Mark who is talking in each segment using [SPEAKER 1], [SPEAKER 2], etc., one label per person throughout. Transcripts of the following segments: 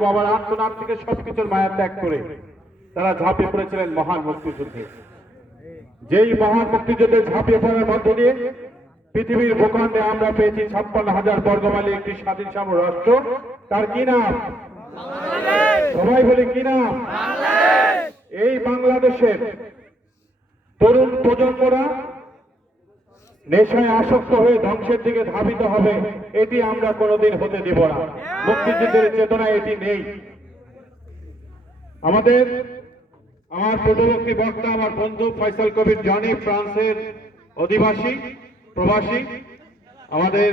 [SPEAKER 1] বাবার আত্মনাথ থেকে সবকিছুর মায়া ত্যাগ করে তারা ঝাঁপিয়ে পড়েছিলেন মহান মুক্তিযুদ্ধে। যেই মহান মুক্তিযুদ্ধে ঝাঁপিয়ে পড়ার মধ্য দিয়ে পৃথিবীর ভূখণ্ডে আমরা পেয়েছি ছাপ্পান্ন হাজার বর্গমালি একটি স্বাধীন সাম রাষ্ট্র। তার কি নাম? সবাই বলে কি নাম? এই বাংলাদেশের তরুণ প্রজন্মরা নেশায় আসক্ত হয়ে ধ্বংসের দিকে ধাবিত হবে, এটি আমরা কোনোদিন হতে দেব না। মুক্তিযুদ্ধের চেতনা এটি নেই। আমাদের, আমার পূর্ববর্তী বক্তা, আমার বন্ধু ফয়সাল কবির জনি, ফ্রান্সের অধিবাসী, প্রবাসী। আমাদের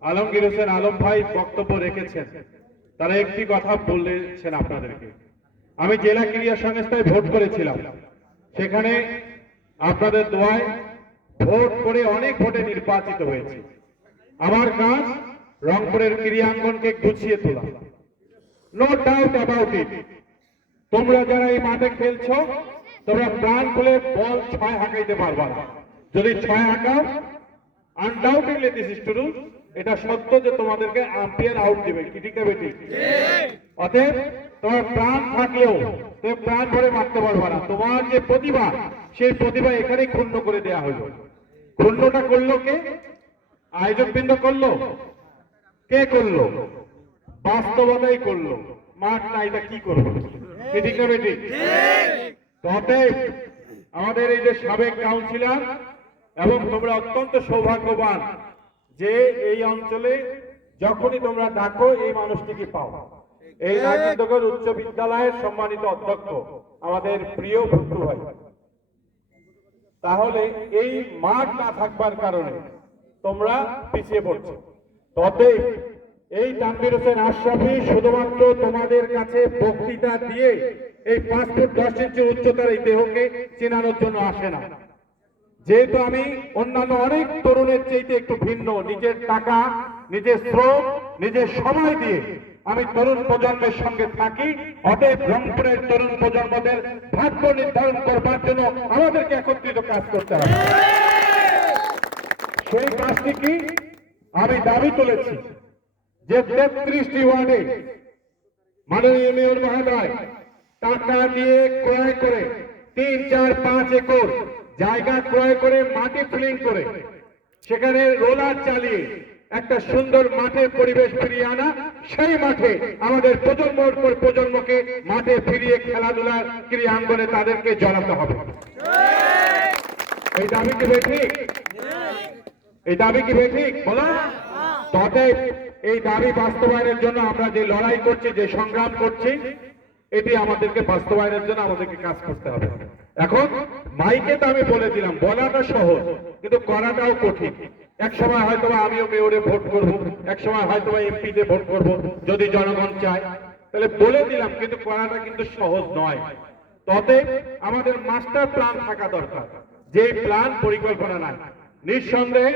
[SPEAKER 1] আলমগীর হোসেন আলম ভাই বক্তব্য রেখেছেন। তারা একটি কথা বলেছেন আপনাদেরকে। আমি জেলা ক্রীড়া সংস্থায় ভোট করেছিলাম। সেখানে আপনাদের দোয়ায় ভোট করে অনেক ভোটে নির্বাচিত হয়েছে। আমার কাজ রংপুরের ক্রীড়াঙ্গনকে গুছিয়ে তোলা। নো ডাউট অ্যাবাউট ইট তোমরা যারা এই মাঠে খেলছো তোমরা প্রাণ খুলে বল ছয় হাঁকাইতে পারবা না। যদি ছয় হাঁকাও আনডাউটেডলি দিস ট্রু এটা সত্য যে তোমাদেরকে আম্পিয়ার আউট দিবে। কি ঠিক হবে ঠিক। অতএব তোমার প্রাণ থাকলেও তুমি প্রাণ ভরে মারতে পারবা না। তোমার যে প্রতিভা সেই প্রতিভা এখানেই ক্ষুণ্ণ করে দেয়া হলো। ক্ষুণ্ণটা করল কে? আয়োজক বৃন্দ করল? কে করল? বাস্তবতাই করল। মাঠ না, এটা কি করব? ঠিক না বেটি? অতএব আমাদের এই যে সাবেক কাউন্সিলর এবং তোমরা অত্যন্ত সৌভাগ্যবান যে এই অঞ্চলে যখনই তোমরা ডাকো, এই মানুষটিকে পাও। এই নাগরিকনগর উচ্চ বিদ্যালয়ের সম্মানিত অধ্যক্ষ, আমাদের প্রিয় ভুট্টু ভাই। তাহলে এই মাঠ না থাকবার কারণে তোমরা পিছিয়ে পড়ছো। তবে এই তানবির হোসেন আশরাফি শুধুমাত্র তোমাদের কাছে বক্তৃতা দিয়ে এই পাঁচ ফুট দশ ইঞ্চি উচ্চতার এই দেহকে চেনানোর জন্য আসে না। যেহেতু আমি অন্যান্য অনেক তরুণের চাইতে একটু ভিন্ন, নিজের টাকা, নিজের শ্রম, নিজের সময় দিয়ে আমি তরুণ প্রজন্মের সঙ্গে থাকি। অতএব রংপুরের তরুণ প্রজন্মদের ভাগ্য নির্ধারণ করবার জন্য আমাদেরকে একত্রিত কাজ করতে হবে। সেই কাজটি কি? আমি দাবি তুলেছি যে তেত্রিশটি ওয়ার্ডে মাননীয় মেয়র মহোদয় টাকা দিয়ে ক্রয় করে তিন, চার, পাঁচ একর জায়গা ক্রয় করে মাটি ফিলিং করে সেখানে রোলার চালিয়ে একটা সুন্দর মাঠের পরিবেশ ফিরিয়ে আনা। সেই মাঠে আমাদের প্রজন্মর পর প্রজন্মকে মাঠে ফিরিয়ে খেলাধুলার ক্রিয়াঙ্গনে তাদেরকে জড়াতে হবে। এই দাবি কি ঠিক? এই দাবি কি ঠিক? বলো। তবে এই দাবি বাস্তবায়নের জন্য আমরা যে লড়াই করছি, যে সংগ্রাম করছি, এটি আমাদেরকে বাস্তবায়নের জন্য আমাদেরকে কাজ করতে হবে। এখন মাইকে তো আমি বলে দিলাম, বলাটা সহজ, কিন্তু করাটাও কঠিন। এক সময় হয়তো আমিও মেয়রে ভোট করব, এক সময় হয়তো এমপিতে ভোট করব, যদি জনগণ চায়। তাহলে বলে দিলাম, কিন্তু করাটা কিন্তু সহজ নয়। তবে আমাদের মাস্টার প্ল্যান থাকা দরকার। যে প্ল্যান পরিকল্পনা নাই, নিঃসন্দেহে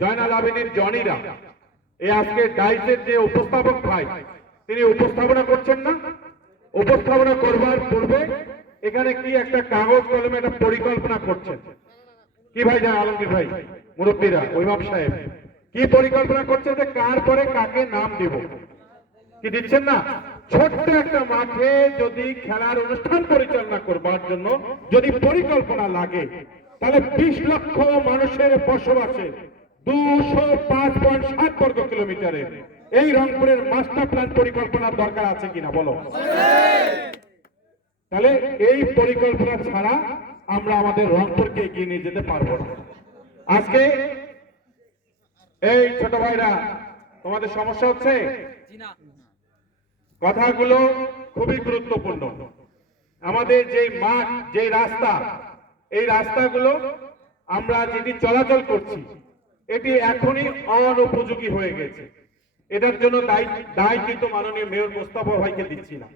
[SPEAKER 1] জয়নাল আবেদির জনিরা, এই আজকে ডাইসের যে উপস্থাপক ভাই, তিনি উপস্থাপনা করছেন না? উপস্থাপনা করবার পূর্বে এখানে কি একটা কাগজ কলমে একটা পরিকল্পনা করছেন? কি ভাই জান আলমগীর ভাই? মুরব্বীরা ওইমাম সাহেব কি পরিকল্পনা করছে যে কার পরে কাকে নাম দিব? কি দিচ্ছেন না? ছোট্ট একটা মাঠে যদি খেলার অনুষ্ঠান পরিচালনা করবার জন্য যদি পরিকল্পনা লাগে তাহলে বিশ লক্ষ মানুষের বসবাসে দুশো পাঁচ পয়েন্ট সাত বর্গ কিলোমিটারের এই রংপুরের মাস্টার প্ল্যান পরিকল্পনার দরকার আছে কিনা বলো? তাহলে এই পরিকল্পনা ছাড়া আমরা আমাদের রংপুরকে এগিয়ে নিয়ে যেতে পারব না। আজকে এই ছোট ভাইরা, তোমাদের সমস্যা হচ্ছে? কথাগুলো খুবই গুরুত্বপূর্ণ। আমাদের যে মাঠ যে রাস্তা, এই রাস্তাগুলো আমরা যেটি চলাচল করছি, এটি এখনই অনুপযোগী হয়ে গেছে। এটার জন্য দায় দায় কিন্তু মাননীয় মেয়র মোস্তাফা ভাইকে দিচ্ছি না।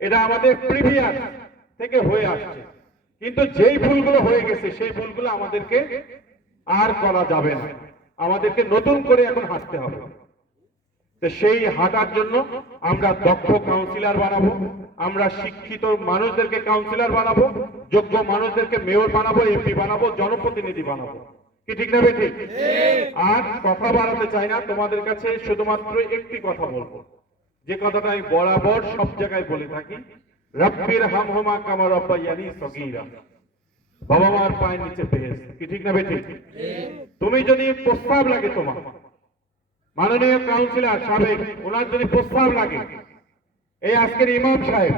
[SPEAKER 1] এটা আমাদের প্রিভিয়াস থেকে হয়ে আসছে। কিন্তু যেই ভুলগুলো হয়ে গেছে, সেই ভুলগুলো আমাদেরকে আর করা যাবে না। আমাদেরকে নতুন করে এখন হাসতে হবে। সেই হাঁটার জন্য আমরা দক্ষ কাউন্সিলর বানাবো, আমরা শিক্ষিত মানুষদেরকে কাউন্সিলর বানাবো, যোগ্য মানুষদেরকে মেয়র বানাবো এমপি বানাবো, জনপ্রতিনিধি বানাবো। কি ঠিক না বে ঠিক? আর কথা বাড়াতে চাই না, তোমাদের কাছে শুধুমাত্র একটি কথা বলব। যে কথাটা আমি বরাবর সব জায়গায় বলে থাকি রব্বির হাম হুমা কামা সগীরা। বাবা মার পায়ের নিচে কি ঠিক না বেঠিক? তুমি যদি প্রস্তাব লাগে তোমার, মাননীয় সাবেক, ওনার যদি প্রস্তাব লাগে, এই আজকের ইমাম সাহেব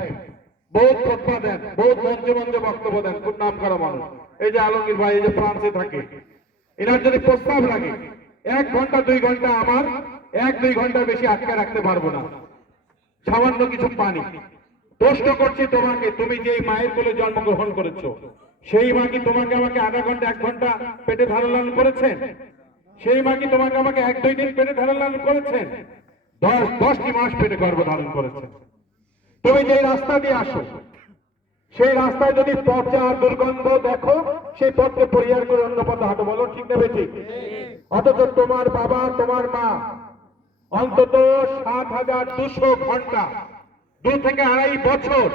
[SPEAKER 1] বহুত ফতোয়া দেন বক্তব্য দেন, খুব নাম করা মানুষ। এই যে আলমগীর ভাই, এই যে ফ্রান্সে থাকে, এনার যদি প্রস্তাব লাগে, এক ঘণ্টা, দুই ঘণ্টা আমার, এক, দুই ঘণ্টা বেশি আটকে রাখতে পারব না। সামান্য কিছু পানি। প্রশ্ন করছি তোমাকে, তুমি যে মায়ের কোলে জন্মগ্রহণ করেছ, সেই মা কি তোমাকে আমাকে আধা ঘণ্টা, এক ঘণ্টা পেটে ধারণ করেছেন সেই মা কি তোমাকে আমাকে এক দুই দিন পেটে ধারণ করেছেন দশ, দশটি মাস পেটে গর্ভ ধারণ করেছেন তুমি যে রাস্তা দিয়ে আসো, সেই রাস্তায় যদি পচা দুর্গন্ধ দেখো, সেই পথকে পরিহার করে অন্য পথে হাঁটো। বলো, ঠিক নেবে ঠিক অথচ তোমার বাবা, তোমার মা অন্তত সাত হাজার দুশো ঘণ্টা দু থেকে আড়াই বছর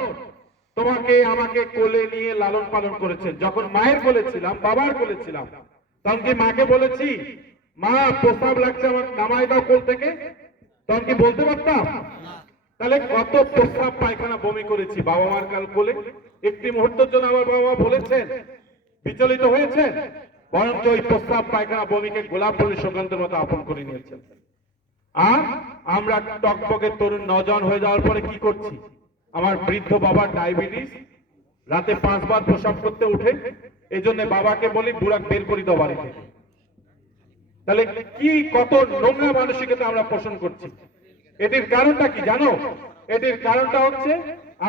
[SPEAKER 1] তোমাকে আমাকে কোলে নিয়ে লালন পালন করেছেন। যখন মায়ের কোলে ছিলাম বাবার কোলে ছিলাম তখন কি মাকে বলেছি মা প্রস্তাব লাগছে আমার দাও কোল থেকে তখন কি বলতে পারতাম? তাহলে কত প্রস্তাব পায়খানা বমি করেছি বাবা মার কাল কোলে। একটি মুহূর্তের জন্য আমার বাবা মা বলেছেন বিচলিত হয়েছেন বরঞ্চ ওই প্রস্তাব পায়খানা বমিকে গোলাপ ফুলের সুগন্ধের মতো আপন করে নিয়েছেন। আর আমরা টকবকে তরুণ নজন হয়ে যাওয়ার পরে কি করছি? আমার বৃদ্ধ বাবার ডায়াবেটিস, রাতে পাঁচবার প্রসাব করতে উঠে এই জন্য বাবাকে বলি বুড়াক বের করি দাও বাড়ি থেকে তাহলে কি কত নোংরা মানসিকতা আমরা পোষণ করছি? এটির কারণটা কি জানো? এটির কারণটা হচ্ছে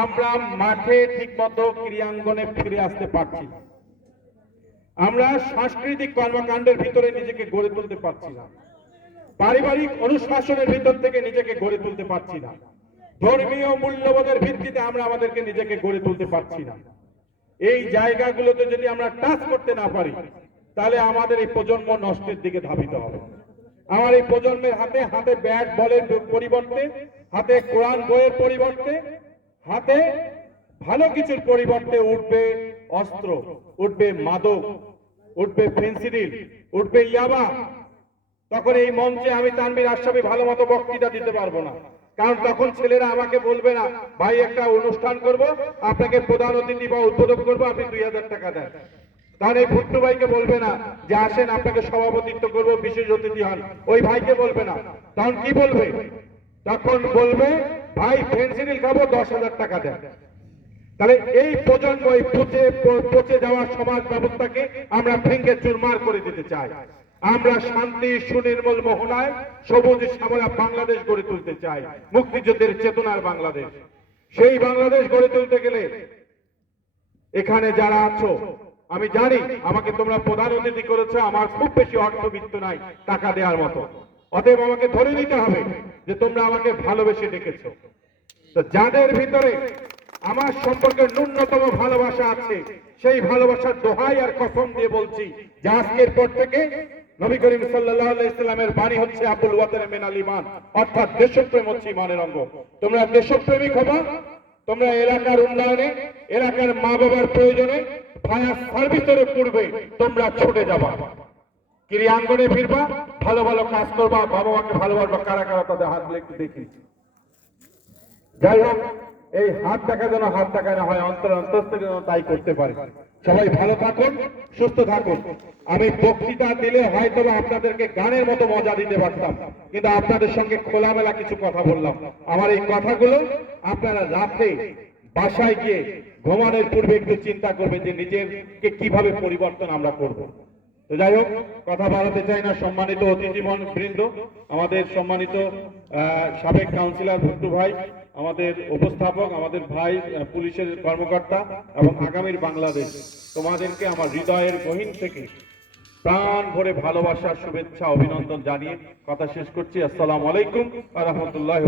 [SPEAKER 1] আমরা মাঠে ঠিকমতো ক্রিয়াঙ্গনে ফিরে আসতে পারছি আমরা সাংস্কৃতিক কর্মকাণ্ডের ভিতরে নিজেকে গড়ে তুলতে পারছি না। পারিবারিক অনুশাসনের ভিতর থেকে নিজেকে গড়ে তুলতে পারছি না। ধর্মীয় মূল্যবোধের ভিত্তিতে আমরা আমাদেরকে নিজেকে গড়ে তুলতে পারছি না। এই জায়গাগুলোতে যদি আমরা টাচ করতে না পারি, তাহলে আমাদের এই প্রজন্ম নষ্টের দিকে ধাবিত হবে। আমার এই প্রজন্মের হাতে হাতে ব্যাট বলের পরিবর্তে, হাতে কোরআন বইয়ের পরিবর্তে, হাতে ভালো কিছুর পরিবর্তে উঠবে অস্ত্র, উঠবে মাদক, উঠবে ফেন্সিডিল উঠবে ইয়াবা তখন এই মঞ্চে আমি তানবির আশরাফি ভালো মতো বক্তৃতা দিতে পারব না। কারণ তখন ছেলেরা আমাকে বলবে না, ভাই, একটা অনুষ্ঠান করব, আপনাকে প্রধান অতিথি বা উদ্বোধক করব, আপনি দুই হাজার টাকা দেন। তাহলে এই ভুট্টু ভাইকে বলবে না যে, আসেন, আপনাকে সভাপতিত্ব করব, বিশেষ অতিথি হন। ওই ভাইকে বলবে না। তখন কি বলবে? তখন বলবে, ভাই ফেন্সিডিল খাব, দশ হাজার টাকা দেন। তাহলে এই প্রজন্ম, এই পচে পচে যাওয়া সমাজ ব্যবস্থাকে আমরা ভেঙ্গে চুরমার করে দিতে চাই। আমরা শান্তি, সুনির্মল মোহনায় সবুজ শ্যামলা বাংলাদেশ গড়ে তুলতে চাই, মুক্তিযুদ্ধের চেতনার বাংলাদেশ। সেই বাংলাদেশ গড়ে তুলতে গেলে এখানে যারা আছো, আমি জানি আমাকে তোমরা প্রধান অতিথি করেছ, আমার খুব বেশি অর্থবিত্ত নাই টাকা দেওয়ার মতো। অতএব আমাকে ধরে নিতে হবে যে তোমরা আমাকে ভালোবেসে ডেকেছো। তো যাদের ভিতরে আমার সম্পর্কে ন্যূনতম ভালোবাসা আছে, সেই ভালোবাসার দোহাই আর কসম দিয়ে বলছি যে আজকের পর থেকে নবী করিম সাল্লাল্লাহু আলাইহি সাল্লামের বাণী হচ্ছে আবুল ওয়াতার মিনাল ঈমান, অর্থাৎ দেশপ্রেম হচ্ছে ঈমানের অঙ্গ। তোমরা দেশপ্রেমিক হবা, তোমরা এলাকার উন্নয়নে, এলাকার মা বাবার প্রয়োজনে ফায়ার সার্ভিসের পূর্বে তোমরা ছুটে যাবা। ক্রিয়াঙ্গনে ফিরবা, ভালো ভালো কাজ করবা বাবা মাকে ভালোবাসবা, কারা কারা তাদের হাত একটু দেখি। যাই হোক, এই হাত দেখা যেন হাত দেখা না হয়, অন্তর অন্তস্থ যেন তাই করতে পারে। সবাই ভালো থাকুন, সুস্থ থাকুন। আমি বক্তৃতা দিলে হয়তো আপনাদেরকে গানের মতো মজা দিতে পারতাম, কিন্তু আপনাদের সঙ্গে খোলামেলা কিছু কথা বললাম। আমার এই কথাগুলো আপনারা রাতে বাসায় গিয়ে ঘুমানোর পূর্বে একটু চিন্তা করবে যে নিজেরকে কীভাবে পরিবর্তন আমরা করব। তো যাই হোক, কথা বাড়াতে চাই না সম্মানিত অতিথিমন বৃন্দ আমাদের সম্মানিত সাবেক কাউন্সিলর ভুট্টু ভাই, আমাদের উপস্থাপক, আমাদের ভাই পুলিশের কর্মকর্তা এবং আগামীর বাংলাদেশ। তোমাদেরকে আমার হৃদয়ের গহীন থেকে প্রাণ ভরে ভালোবাসার শুভেচ্ছা, অভিনন্দন জানিয়ে কথা শেষ করছি। আসসালামু আলাইকুম রহমতুল্লাহ